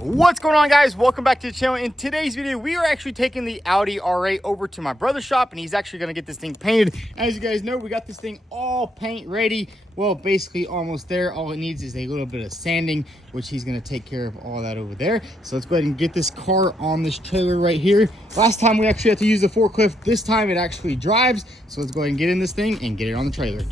What's going on, guys? Welcome back to the channel. In today's video, we are actually taking the Audi R8 over to my brother's shop, and he's actually going to get this thing painted. As you guys know, we got this thing all paint ready. Well, basically almost there. All it needs is a little bit of sanding, which he's going to take care of all that over there. So let's go ahead and get this car on this trailer right here. Last time we actually had to use the forklift. This time it actually drives. So let's go ahead and get in this thing and get it on the trailer.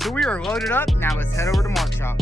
So we are loaded up. Now let's head over to Mark's shop.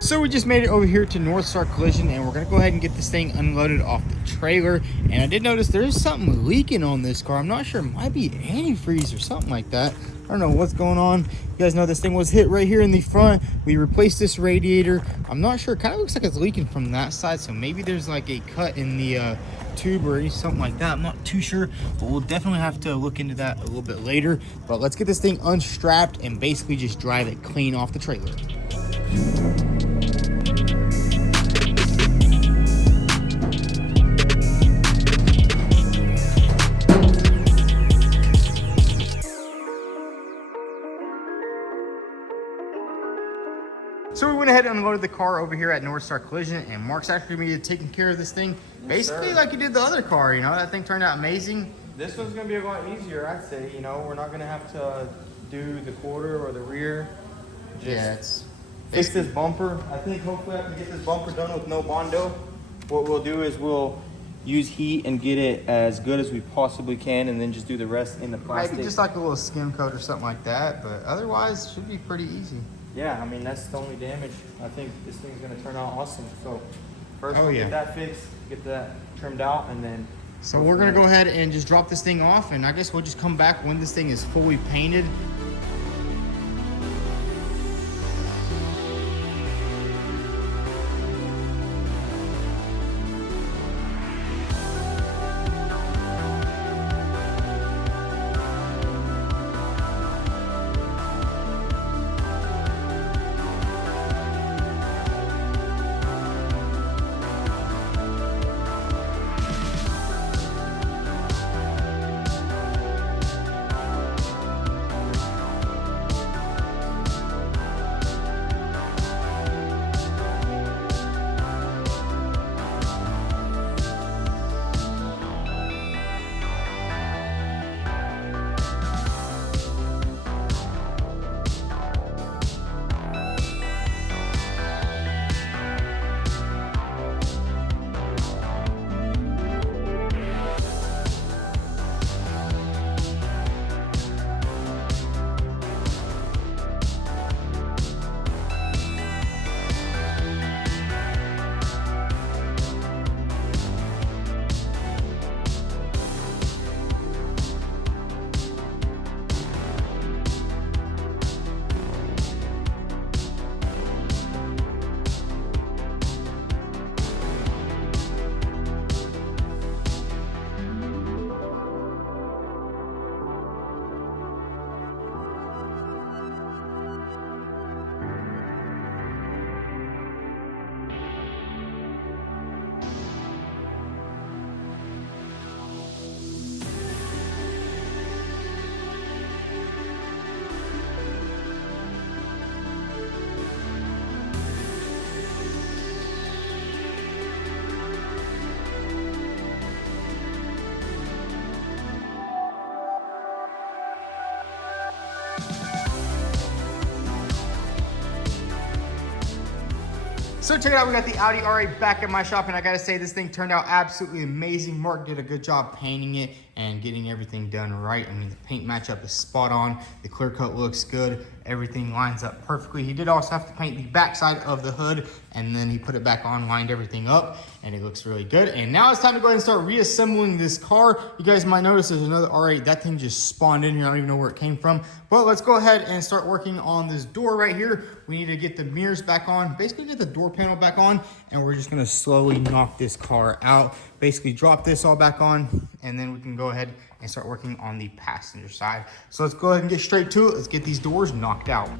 So we just made it over here to North Star Collision, and we're gonna go ahead and get this thing unloaded off the trailer. And I did notice there is something leaking on this car. I'm not sure, it might be antifreeze or something like that. I don't know what's going on. You guys know this thing was hit right here in the front. We replaced this radiator. I'm not sure, it kind of looks like it's leaking from that side, so maybe there's like a cut in the tube or something like that. I'm not too sure, but we'll definitely have to look into that a little bit later. But let's get this thing unstrapped and basically just drive it clean off the trailer. So we went ahead and unloaded the car over here at North Star Collision, and Mark's actually gonna be taking care of this thing basically like he did the other car. You know, that thing turned out amazing. This one's gonna be a lot easier, I'd say. You know, we're not gonna have to do the quarter or the rear. Just fix this bumper. I think hopefully I can get this bumper done with no Bondo. What we'll do is we'll use heat and get it as good as we possibly can, and then just do the rest in the plastic. Maybe just like a little skim coat or something like that, but otherwise it should be pretty easy. Yeah, I mean, that's the only damage. I think this thing's gonna turn out awesome. So first we'll get that fixed, get that trimmed out, and then. So we're gonna go ahead and just drop this thing off, and I guess we'll just come back when this thing is fully painted. So check it out, we got the Audi R8 back at my shop, and I gotta say this thing turned out absolutely amazing. Mark did a good job painting it and getting everything done right. I mean, the paint matchup is spot on. The clear coat looks good. Everything lines up perfectly. He did also have to paint the backside of the hood, and then he put it back on, lined everything up, and it looks really good. And now it's time to go ahead and start reassembling this car. You guys might notice there's another R8. That thing just spawned in here. I don't even know where it came from. But let's go ahead and start working on this door right here. We need to get the mirrors back on, basically get the door panel back on, and we're just gonna slowly knock this car out. Basically drop this all back on, and then we can go ahead and start working on the passenger side. So let's go ahead and get straight to it. Let's get these doors knocked out.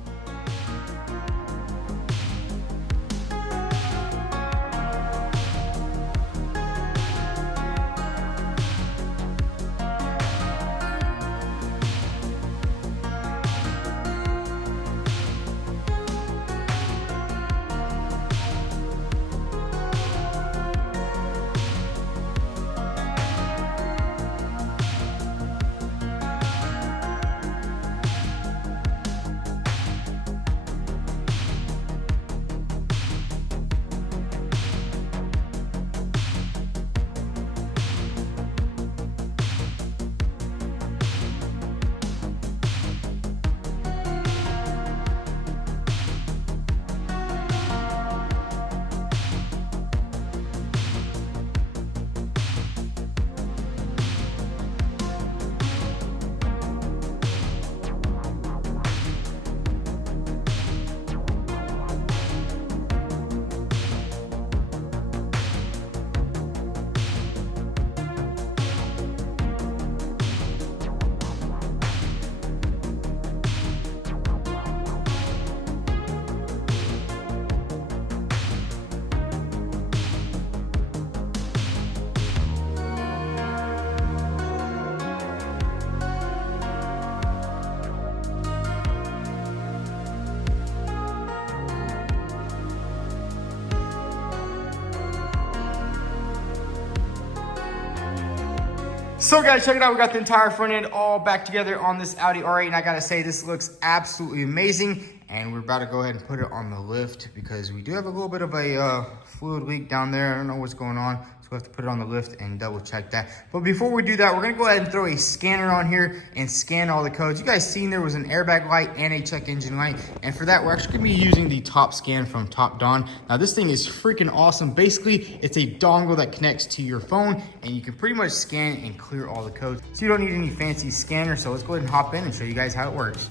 So guys, check it out. We got the entire front end all back together on this Audi R8, and I gotta say this looks absolutely amazing. And we're about to go ahead and put it on the lift because we do have a little bit of a fluid leak down there. I don't know what's going on, so we have to put it on the lift and double check that. But before we do that, we're gonna go ahead and throw a scanner on here and scan all the codes. You guys seen there was an airbag light and a check engine light, and for that we're actually gonna be using the top scan from Top Don. Now this thing is freaking awesome. Basically it's a dongle that connects to your phone, and you can pretty much scan and clear all the codes, so you don't need any fancy scanner. So let's go ahead and hop in and show you guys how it works.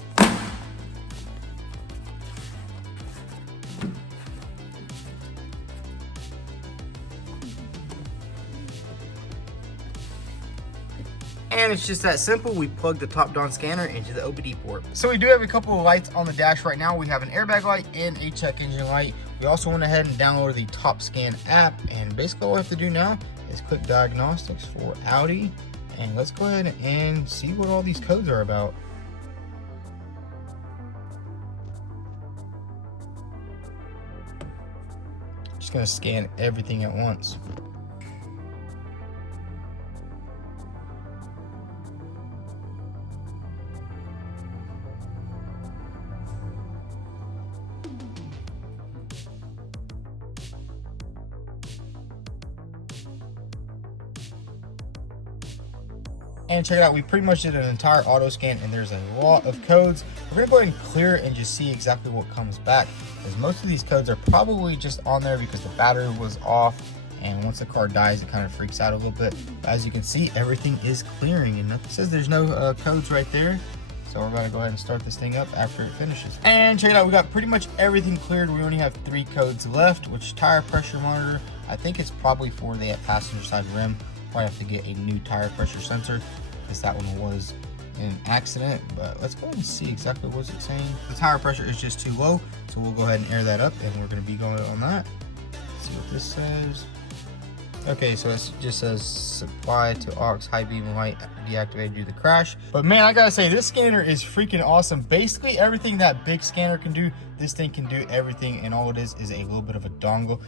And it's just that simple. We plug the Top Don scanner into the OBD port. So we do have a couple of lights on the dash right now. We have an airbag light and a check engine light. We also went ahead and downloaded the Top Scan app, and basically all we have to do now is click diagnostics for Audi, and let's go ahead and see what all these codes are about. Just gonna scan everything at once. And check it out, we pretty much did an entire auto scan, and there's a lot of codes. We're gonna go ahead and clear it and just see exactly what comes back, because most of these codes are probably just on there because the battery was off, and once the car dies it kind of freaks out a little bit. But as you can see, everything is clearing, and nothing says there's no codes right there. So we're gonna go ahead and start this thing up after it finishes. And check it out, we got pretty much everything cleared. We only have 3 codes left, which tire pressure monitor. I think it's probably for the passenger side rim. Probably have to get a new tire pressure sensor because that one was in an accident. But let's go ahead and see exactly what it's saying. The tire pressure is just too low, so we'll go ahead and air that up, and we're gonna be going on that. Let's see what this says. Okay, so it just says supply to aux high beam light deactivated due to the crash. But man, I gotta say, this scanner is freaking awesome. Basically everything that big scanner can do, this thing can do everything, and all it is a little bit of a dongle.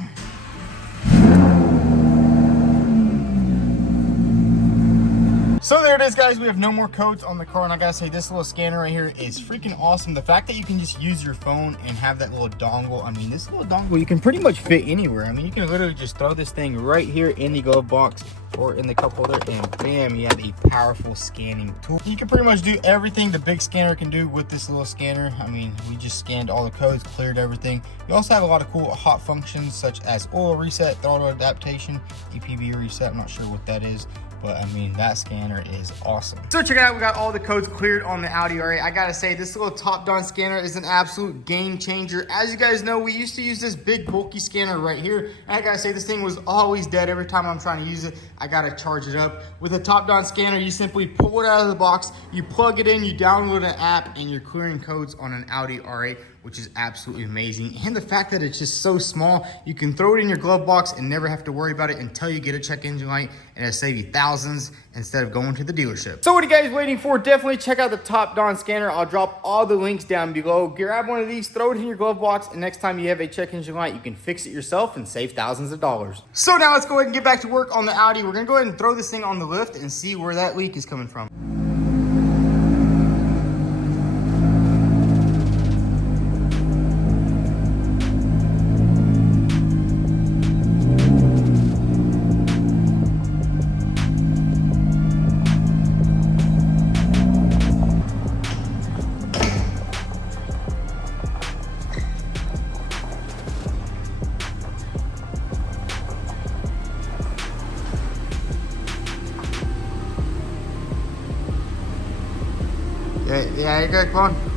So there it is, guys. We have no more codes on the car, and I gotta say, this little scanner right here is freaking awesome. The fact that you can just use your phone and have that little dongle, I mean, this little dongle, you can pretty much fit anywhere. I mean, you can literally just throw this thing right here in the glove box or in the cup holder, and bam, you have a powerful scanning tool. You can pretty much do everything the big scanner can do with this little scanner. I mean, we just scanned all the codes, cleared everything. You also have a lot of cool hot functions such as oil reset, throttle adaptation, EPB reset. I'm not sure what that is, but I mean, that scanner is awesome. So check it out, we got all the codes cleared on the Audi R8. I gotta say, this little top-down scanner is an absolute game changer. As you guys know, we used to use this big bulky scanner right here, and I gotta say, this thing was always dead every time I'm trying to use it. I gotta charge it up. With a top-down scanner, you simply pull it out of the box, you plug it in, you download an app, and you're clearing codes on an Audi R8, which is absolutely amazing. And the fact that it's just so small, you can throw it in your glove box and never have to worry about it until you get a check engine light, and it'll save you thousands instead of going to the dealership. So what are you guys waiting for? Definitely check out the top-down scanner. I'll drop all the links down below. Grab one of these, throw it in your glove box, and next time you have a check engine light, you can fix it yourself and save thousands of dollars. So now let's go ahead and get back to work on the Audi. We're gonna go ahead and throw this thing on the lift and see where that leak is coming from. Yeah, you good, come on.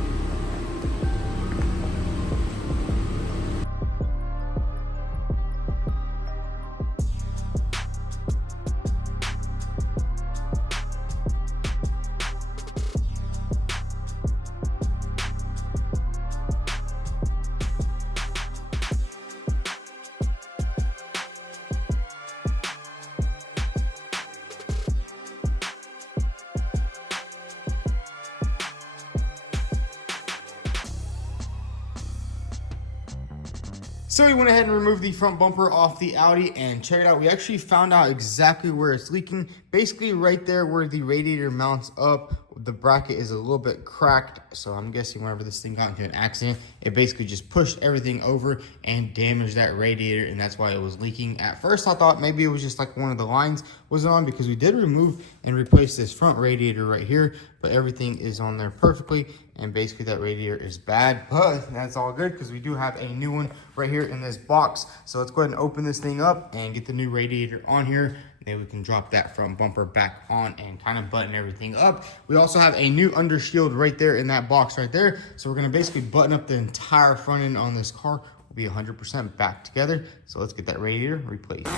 So we went ahead and removed the front bumper off the Audi, and check it out. We actually found out exactly where it's leaking. Basically right there where the radiator mounts up, the bracket is a little bit cracked. So I'm guessing whenever this thing got into an accident, it basically just pushed everything over and damaged that radiator, and that's why it was leaking. At first I thought maybe it was just like one of the lines wasn't on, because we did remove and replace this front radiator right here, but everything is on there perfectly, and basically that radiator is bad, but that's all good because we do have a new one right here in this box. So let's go ahead and open this thing up and get the new radiator on here. Then we can drop that front bumper back on and kind of button everything up. We also have a new undershield right there in that box right there. So we're gonna basically button up the entire front end on this car. We'll be 100% back together. So let's get that radiator replaced.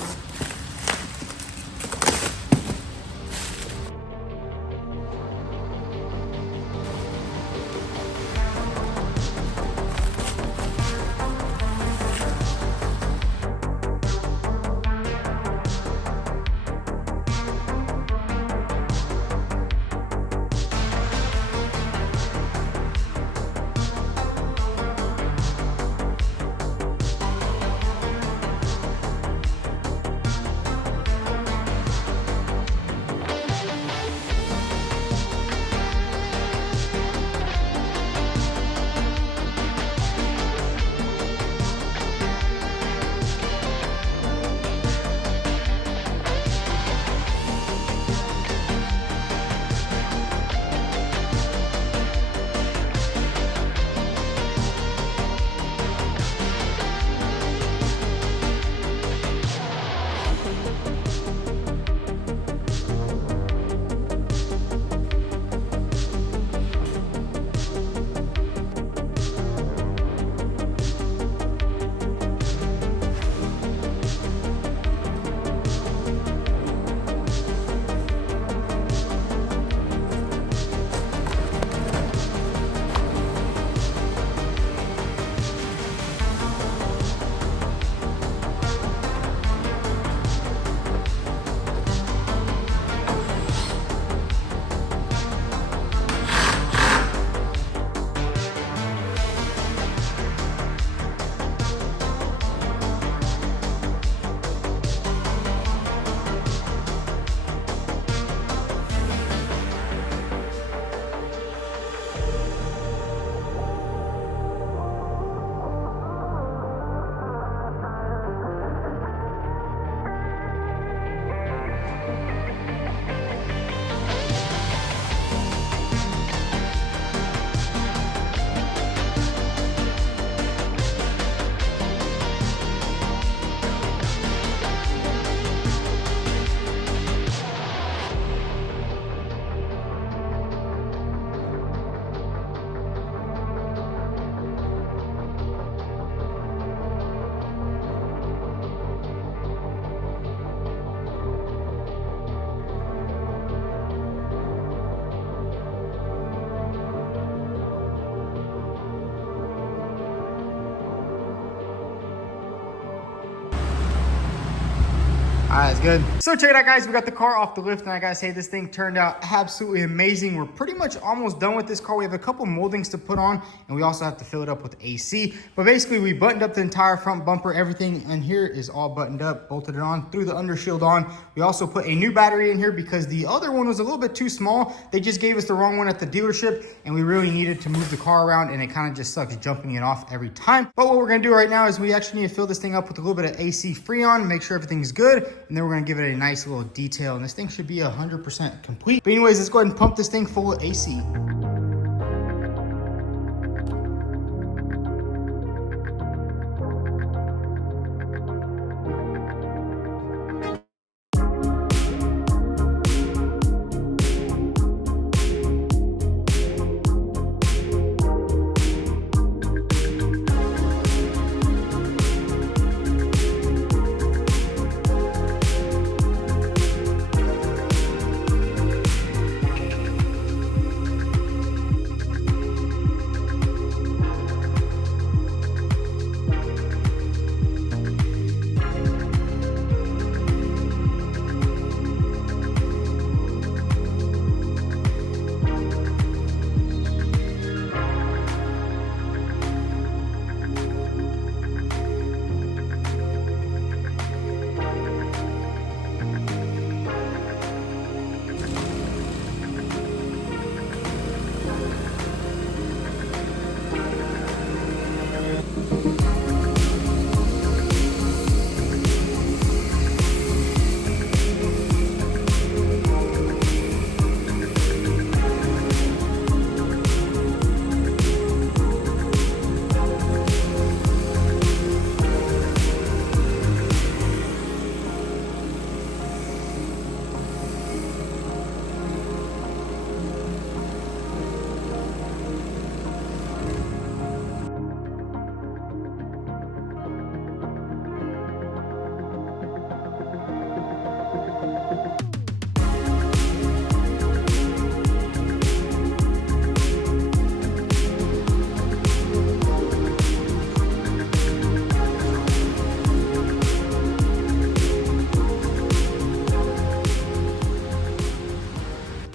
right, that's good. So check it out, guys. We got the car off the lift, and I gotta say, this thing turned out absolutely amazing. We're pretty much almost done with this car. We have a couple moldings to put on, and we also have to fill it up with AC. But basically, we buttoned up the entire front bumper. Everything in here is all buttoned up, bolted it on, threw the undershield on. We also put a new battery in here because the other one was a little bit too small. They just gave us the wrong one at the dealership, and we really needed to move the car around, and it kind of just sucks jumping it off every time. But what we're gonna do right now is we actually need to fill this thing up with a little bit of AC Freon, make sure everything's good, and then we're gonna give it a nice little detail, and this thing should be 100% complete. But anyways, let's go ahead and pump this thing full of AC.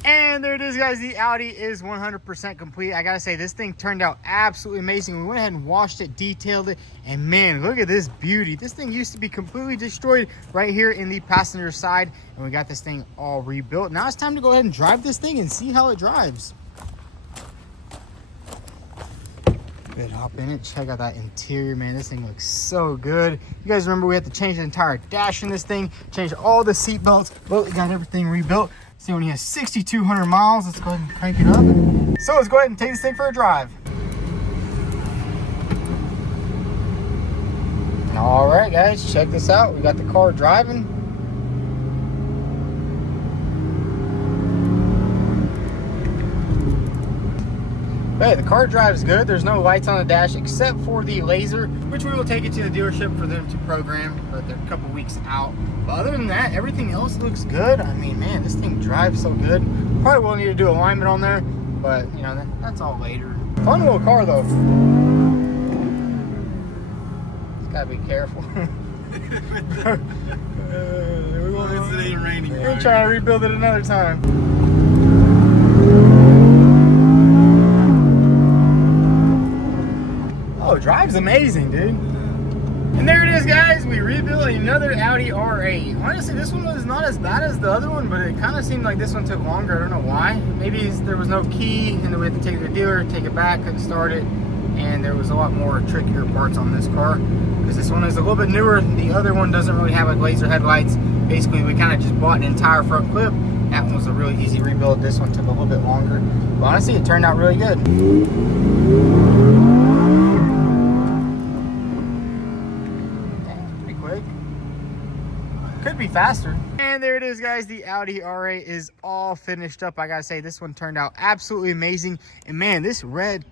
And there it is, guys. The Audi is 100% complete. I gotta say, this thing turned out absolutely amazing. We went ahead and washed it, detailed it, and man, look at this beauty. This thing used to be completely destroyed right here in the passenger side, and we got this thing all rebuilt. Now it's time to go ahead and drive this thing and see how it drives. Good, hop in it, check out that interior, man. This thing looks so good. You guys remember we had to change the entire dash in this thing, change all the seat belts, but we got everything rebuilt. See, when he has 6,200 miles, let's go ahead and crank it up. So let's go ahead and take this thing for a drive. All right, guys, check this out. We got the car driving. But hey, the car drives good. There's no lights on the dash except for the laser, which we will take it to the dealership for them to program, but they're a couple weeks out. But other than that, everything else looks good. I mean, man, this thing drives so good. Probably will need to do alignment on there, but you know, that's all later. Fun little car though. Just gotta be careful. It ain't raining. We're trying to rebuild it another time. Oh, drives amazing, dude. And there it is, guys. We rebuilt another Audi R8. Honestly, this one was not as bad as the other one, but it kind of seemed like this one took longer. I don't know why. Maybe there was no key, and then we had to take it to the dealer, take it back, couldn't start it. And there was a lot more trickier parts on this car, because this one is a little bit newer. The other one doesn't really have like laser headlights. Basically, we kind of just bought an entire front clip. That one was a really easy rebuild. This one took a little bit longer. But honestly, it turned out really good. Could be faster. And there it is, guys. The Audi R8 is all finished up. I gotta say, this one turned out absolutely amazing. And man, this red